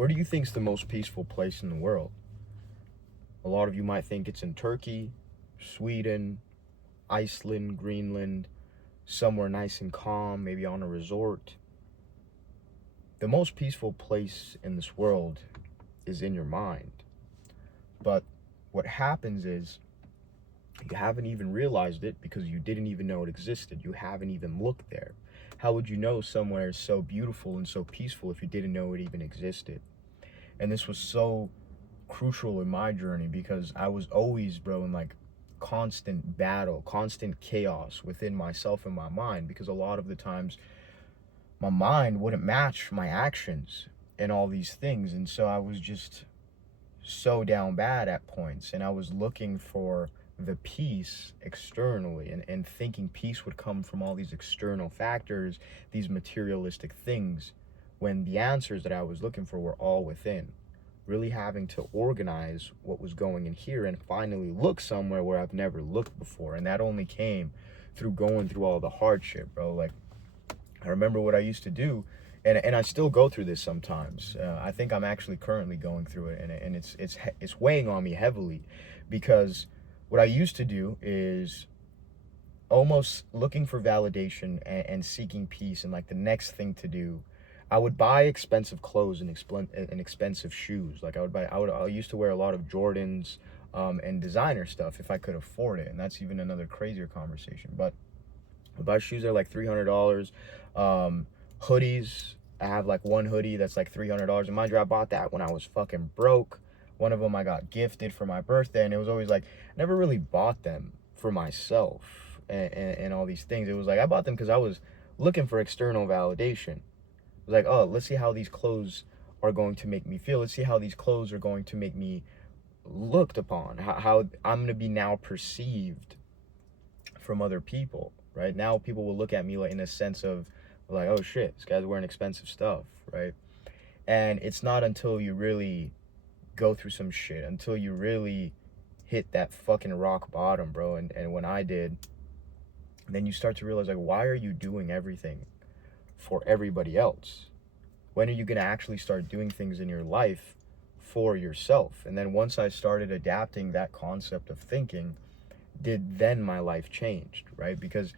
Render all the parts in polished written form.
Where do you think is the most peaceful place in the world? A lot of you might think it's in Turkey, Sweden, Iceland, Greenland, somewhere nice and calm, maybe on a resort. The most peaceful place in this world is in your mind. But what happens is you haven't even realized it because you didn't even know it existed. You haven't even looked there. How would you know somewhere is so beautiful and so peaceful if you didn't know it even existed? And this was so crucial in my journey because I was always, bro, in like constant battle, constant chaos within myself and my mind, because a lot of the times my mind wouldn't match my actions and all these things. And so I was just so down bad at points, and I was looking for the peace externally and thinking peace would come from all these external factors, these materialistic things, when the answers that I was looking for were all within. Really having to organize what was going in here and finally look somewhere where I've never looked before. And that only came through going through all the hardship, bro. Like, I remember what I used to do, and I still go through this sometimes. I think I'm actually currently going through it, and it's weighing on me heavily, because what I used to do is almost looking for validation and seeking peace, and like the next thing to do, I would buy expensive clothes and expensive shoes. Like I used to wear a lot of Jordans and designer stuff if I could afford it, and that's even another crazier conversation. But I buy shoes that are like $300. Hoodies, I have like one hoodie that's like $300. And mind you, I bought that when I was fucking broke. One of them I got gifted for my birthday, and it was always like, I never really bought them for myself and all these things. It was like I bought them because I was looking for external validation. It was like, oh, let's see how these clothes are going to make me feel. Let's see how these clothes are going to make me looked upon, how I'm going to be now perceived from other people. Right now, people will look at me like in a sense of like, oh shit, this guy's wearing expensive stuff, right? And it's not until you really go through some shit, until you really hit that fucking rock bottom, bro. And when I did, then you start to realize, like, why are you doing everything for everybody else? When are you gonna actually start doing things in your life for yourself? And then once I started adapting that concept of thinking, then my life changed, right? Because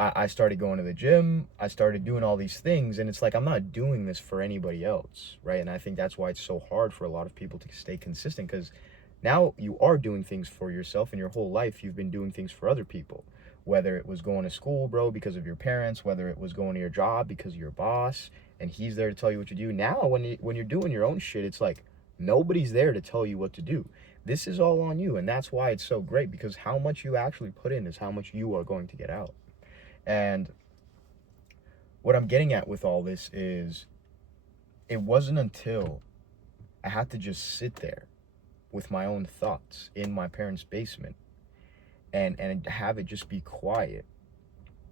I started going to the gym, I started doing all these things, and it's like, I'm not doing this for anybody else, right? And I think that's why it's so hard for a lot of people to stay consistent, because now you are doing things for yourself, and your whole life you've been doing things for other people. Whether it was going to school, bro, because of your parents, whether it was going to your job because of your boss, and he's there to tell you what to do. Now, when you're doing your own shit, it's like nobody's there to tell you what to do. This is all on you, and that's why it's so great, because how much you actually put in is how much you are going to get out. And what I'm getting at with all this is, it wasn't until I had to just sit there with my own thoughts in my parents' basement and have it just be quiet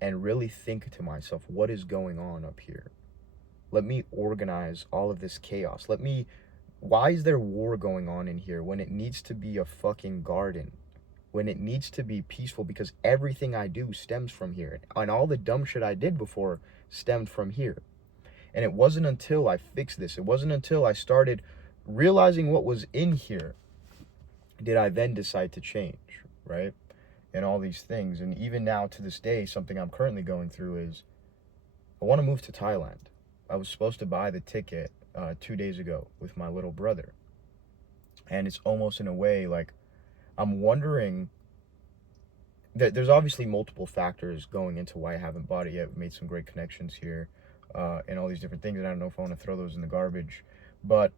and really think to myself, what is going on up here? Let me organize all of this chaos. Why is there war going on in here when it needs to be a fucking garden? When it needs to be peaceful, because everything I do stems from here. And all the dumb shit I did before stemmed from here. And it wasn't until I fixed this, it wasn't until I started realizing what was in here, did I then decide to change, right? And all these things. And even now to this day, something I'm currently going through is, I want to move to Thailand. I was supposed to buy the ticket 2 days ago with my little brother. And it's almost in a way like, I'm wondering that there's obviously multiple factors going into why I haven't bought it yet. We've made some great connections here and all these different things. And I don't know if I want to throw those in the garbage, but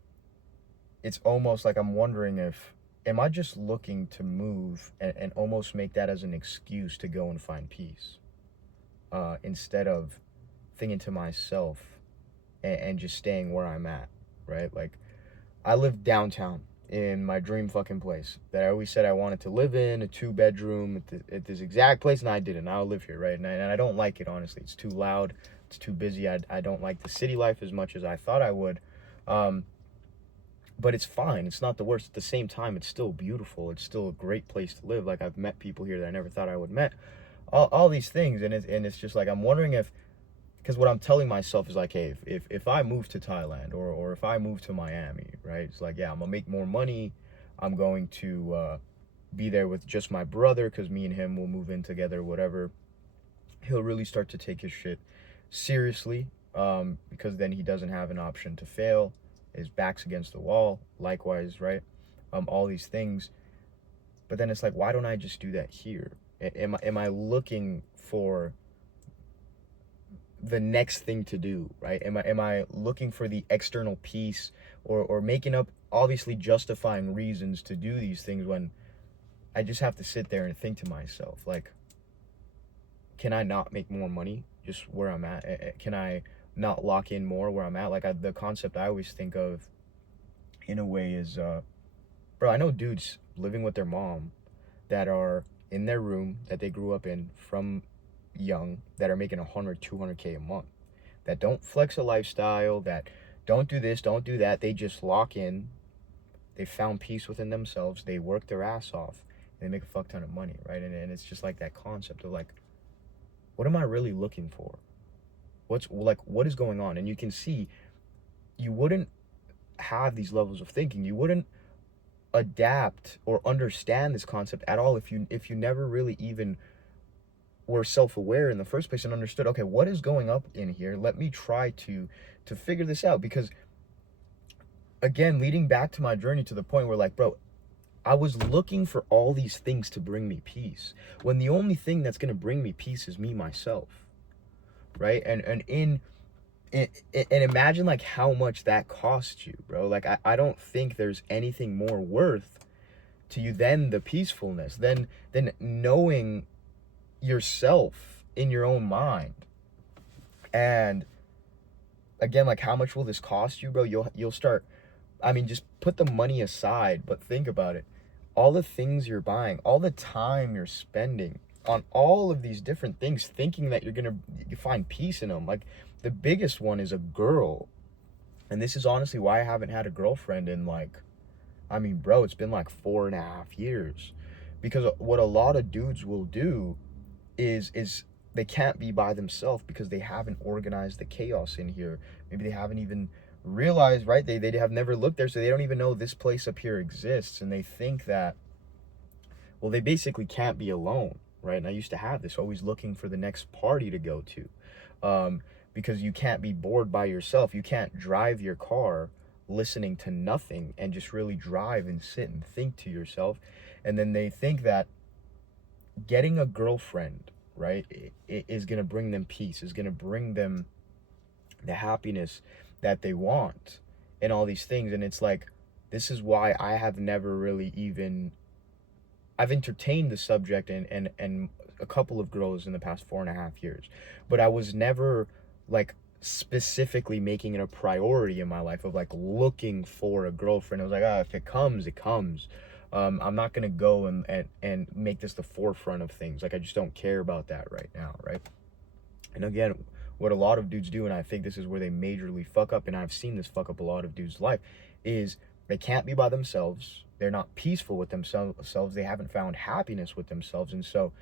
it's almost like I'm wondering if, am I just looking to move and almost make that as an excuse to go and find peace instead of thinking to myself and just staying where I'm at, right? Like, I live downtown in my dream fucking place that I always said I wanted to live in, a 2-bedroom at this exact place, and I didn't. I live here, right? And I don't like it, honestly. It's too loud. It's too busy. I don't like the city life as much as I thought I would. But it's fine. It's not the worst. At the same time, it's still beautiful. It's still a great place to live. Like, I've met people here that I never thought I would met. All these things, and it's just like, I'm wondering if because what I'm telling myself is like, hey, if I move to Thailand, or if I move to Miami, right? It's like, yeah, I'm gonna make more money. I'm going to be there with just my brother, because me and him will move in together, whatever. He'll really start to take his shit seriously, because then he doesn't have an option to fail. His back's against the wall. Likewise, right? All these things. But then it's like, why don't I just do that here? Am I looking for the next thing to do, right? Am I looking for the external peace, or making up obviously justifying reasons to do these things, when I just have to sit there and think to myself, like, can I not make more money just where I'm at? Can I not lock in more where I'm at? Like, the concept I always think of in a way is, bro, I know dudes living with their mom that are in their room that they grew up in from young, that are making 100, 200K a month, that don't flex a lifestyle, that don't do this, don't do that. They just lock in. They found peace within themselves. They work their ass off, and they make a fuck ton of money, right? And it's just like that concept of like, what am I really looking for? What is going on? And you can see, you wouldn't have these levels of thinking. You wouldn't adapt or understand this concept at all if you never really even were self-aware in the first place and understood, okay, what is going up in here? Let me try to figure this out. Because again, leading back to my journey, to the point where, like, bro, I was looking for all these things to bring me peace, when the only thing that's going to bring me peace is me, myself, right? And imagine like how much that costs you, bro. Like, I don't think there's anything more worth to you than the peacefulness, than knowing yourself in your own mind. And again, like, how much will this cost you, bro? You'll start, I mean, just put the money aside, but think about it. All the things you're buying, all the time you're spending on all of these different things, thinking that you're gonna find peace in them. Like, the biggest one is a girl. And this is honestly why I haven't had a girlfriend in, like, I mean, bro, it's been like 4.5 years. Because what a lot of dudes will do is they can't be by themselves, because they haven't organized the chaos in here. Maybe they haven't even realized, right? They have never looked there, so they don't even know this place up here exists. And they think that, well, they basically can't be alone, right? And I used to have this, always looking for the next party to go to, because you can't be bored by yourself. You can't drive your car listening to nothing and just really drive and sit and think to yourself. And then they think that getting a girlfriend, right, it is going to bring them peace, is going to bring them the happiness that they want, and all these things. And it's like, this is why I have never really even, I've entertained the subject and a couple of girls in the past 4.5 years, but I was never like specifically making it a priority in my life of like looking for a girlfriend. I was like, if it comes, it comes. I'm not gonna go and make this the forefront of things. Like, I just don't care about that right now, right? And again, what a lot of dudes do, and I think this is where they majorly fuck up, and I've seen this fuck up a lot of dudes' life, is they can't be by themselves. They're not peaceful with themselves. They haven't found happiness with themselves. And so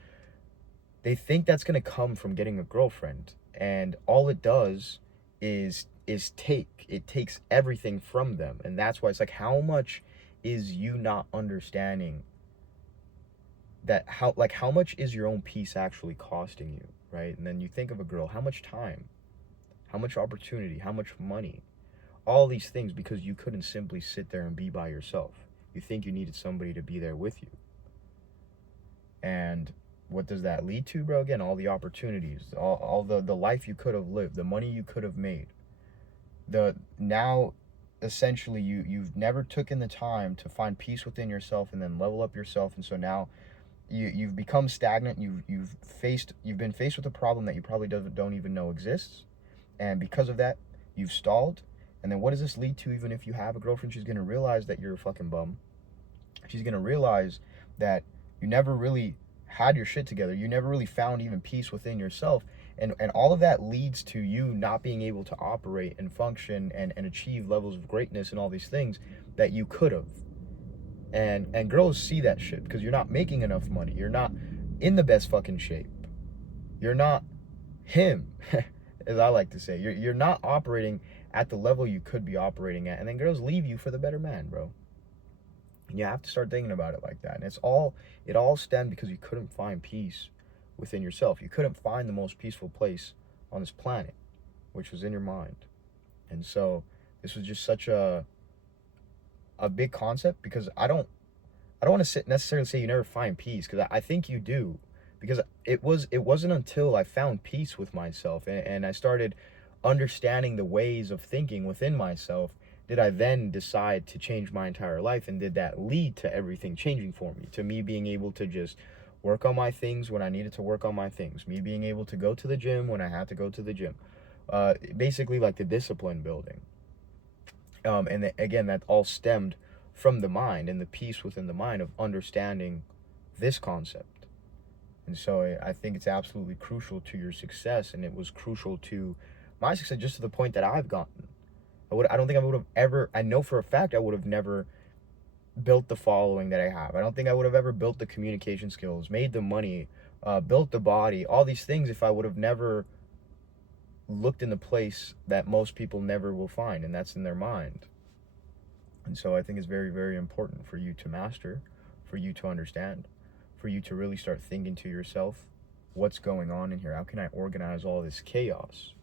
they think that's going to come from getting a girlfriend. And all it does is it takes everything from them. And that's why it's like, how much is you not understanding that, how much is your own peace actually costing you, right? And then you think of a girl, how much time, how much opportunity, how much money, all these things, because you couldn't simply sit there and be by yourself. You think you needed somebody to be there with you. And what does that lead to, bro? Again, all the opportunities, all the life you could have lived, the money you could have made. Now, essentially, you've never taken the time to find peace within yourself and then level up yourself. And so now you've become stagnant. You've been faced with a problem that you probably don't even know exists. And because of that, you've stalled. And then what does this lead to? Even if you have a girlfriend, she's going to realize that you're a fucking bum. She's going to realize that you never really had your shit together. You never really found even peace within yourself. And all of that leads to you not being able to operate and function and achieve levels of greatness and all these things that you could have. And girls see that shit, because you're not making enough money. You're not in the best fucking shape. You're not him. as I like to say. You're not operating at the level you could be operating at, and then girls leave you for the better man, bro. And you have to start thinking about it like that. And it all stemmed because you couldn't find peace within yourself. You couldn't find the most peaceful place on this planet, which was in your mind. And so this was just such a big concept, because I don't want to necessarily say you never find peace, because I think you do, because it wasn't until I found peace with myself, and I started understanding the ways of thinking within myself, did I then decide to change my entire life, and did that lead to everything changing for me, to me being able to just work on my things when I needed to work on my things, me being able to go to the gym when I had to go to the gym, basically like the discipline building. And again, that all stemmed from the mind, and the peace within the mind of understanding this concept. And so I think it's absolutely crucial to your success, and it was crucial to my success, just to the point that I've gotten. I don't think I would have ever, I know for a fact I would have never built the following that I have. I don't think I would have ever built the communication skills, made the money, built the body, all these things, if I would have never looked in the place that most people never will find, and that's in their mind. And so I think it's very, very important for you to master, for you to understand, for you to really start thinking to yourself, what's going on in here? How can I organize all this chaos,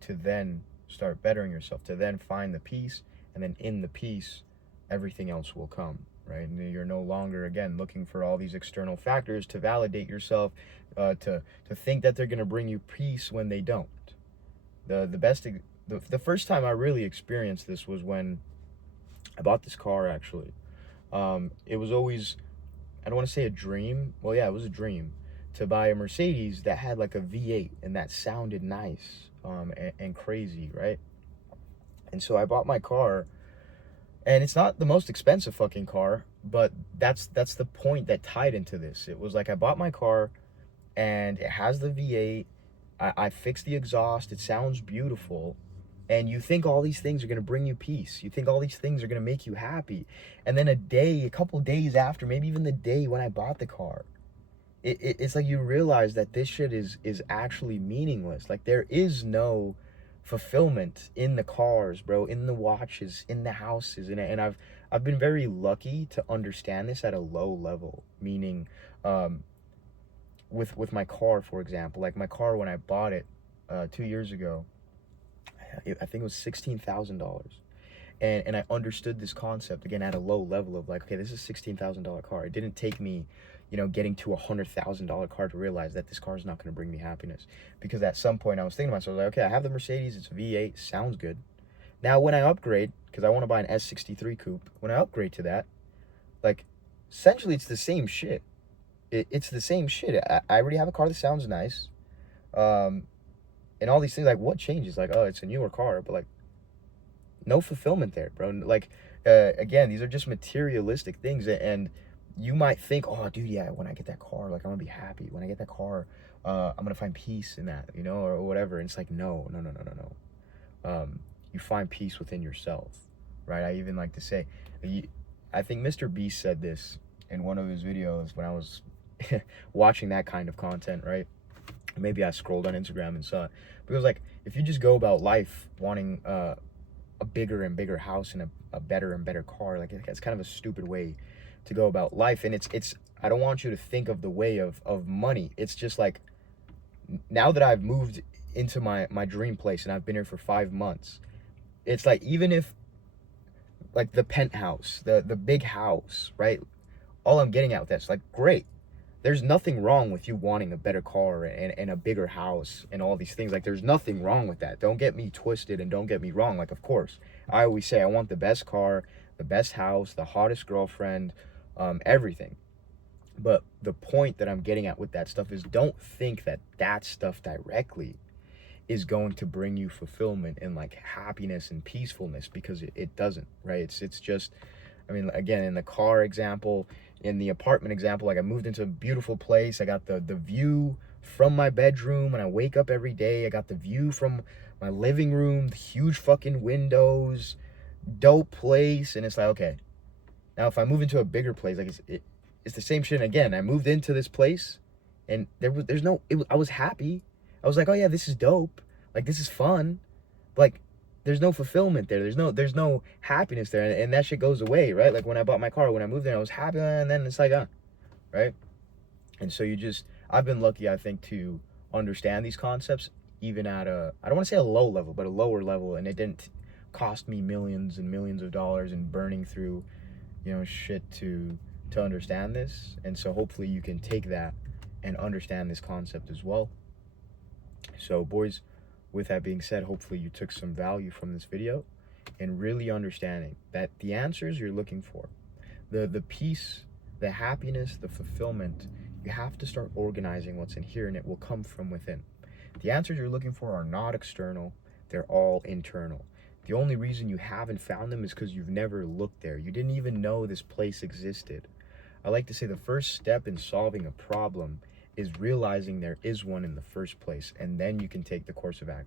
to then start bettering yourself, to then find the peace, and then in the peace, everything else will come, right? And you're no longer, again, looking for all these external factors to validate yourself, to think that they're going to bring you peace when they don't. The first time I really experienced this was when I bought this car, actually. It was always, I don't want to say a dream. Well, yeah, it was a dream to buy a Mercedes that had like a V8 and that sounded nice, and crazy, right? And so I bought my car, and it's not the most expensive fucking car, but that's the point that tied into this. It was like, I bought my car, and it has the V8. I fixed the exhaust. It sounds beautiful. And you think all these things are going to bring you peace. You think all these things are going to make you happy. And then a couple days after, maybe even the day when I bought the car, it's like you realize that this shit is actually meaningless. Like, there is no fulfillment in the cars, bro, in the watches, in the houses. And I've been very lucky to understand this at a low level, meaning, with my car, for example. Like, my car, when I bought it 2 years ago, I think it was $16,000, and I understood this concept again at a low level of like, okay, this is a $16,000 car. It didn't take me, getting to a $100,000 car to realize that this car is not going to bring me happiness, because at some point I was thinking to myself, like, okay, I have the Mercedes, it's a V8, sounds good. Now when I upgrade, because I want to buy an S63 coupe, when I upgrade to that, like, essentially it's the same shit. It's the same shit. I already have a car that sounds nice. And all these things, like, what changes? Like, oh, it's a newer car, but like, no fulfillment there, bro. Like, again, these are just materialistic things, and you might think, oh, dude, yeah, when I get that car, like, I'm gonna be happy. When I get that car, I'm gonna find peace in that, or whatever. And it's like, no. You find peace within yourself, right? I even like to say, I think Mr. Beast said this in one of his videos when I was watching that kind of content, right? Maybe I scrolled on Instagram and saw it. But it was like, if you just go about life wanting a bigger and bigger house and a better and better car, like, it's kind of a stupid way to go about life. And it's I don't want you to think of the way of money. It's just like, now that I've moved into my dream place and I've been here for 5 months, it's like, even if, like, the penthouse, the big house, right? All I'm getting at with that's like, great. There's nothing wrong with you wanting a better car and a bigger house and all these things. Like, there's nothing wrong with that. Don't get me twisted, and don't get me wrong. Like, of course, I always say I want the best car, the best house, the hottest girlfriend, everything. But the point that I'm getting at with that stuff is, don't think that stuff directly is going to bring you fulfillment and like happiness and peacefulness, because it doesn't, right? It's just, I mean, again, in the car example, in the apartment example, like, I moved into a beautiful place. I got the view from my bedroom when I wake up every day. I got the view from my living room, the huge fucking windows, dope place. And it's like, okay, now if I move into a bigger place, like, it's the same shit. And again, I moved into this place, and I was happy. I was like, oh yeah, this is dope. Like, this is fun. Like, there's no fulfillment there. There's no happiness there. And that shit goes away, right? Like, when I bought my car, when I moved there, I was happy, and then it's like, right? And so I've been lucky, I think, to understand these concepts even at I don't want to say a low level, but a lower level. And it didn't cost me millions and millions of dollars and burning through, shit to understand this. And so hopefully you can take that and understand this concept as well. So boys, with that being said, hopefully you took some value from this video and really understanding that the answers you're looking for, the peace, the happiness, the fulfillment, you have to start organizing what's in here, and it will come from within. The answers you're looking for are not external, they're all internal. The only reason you haven't found them is because you've never looked there. You didn't even know this place existed. I like to say the first step in solving a problem is realizing there is one in the first place, and then you can take the course of action.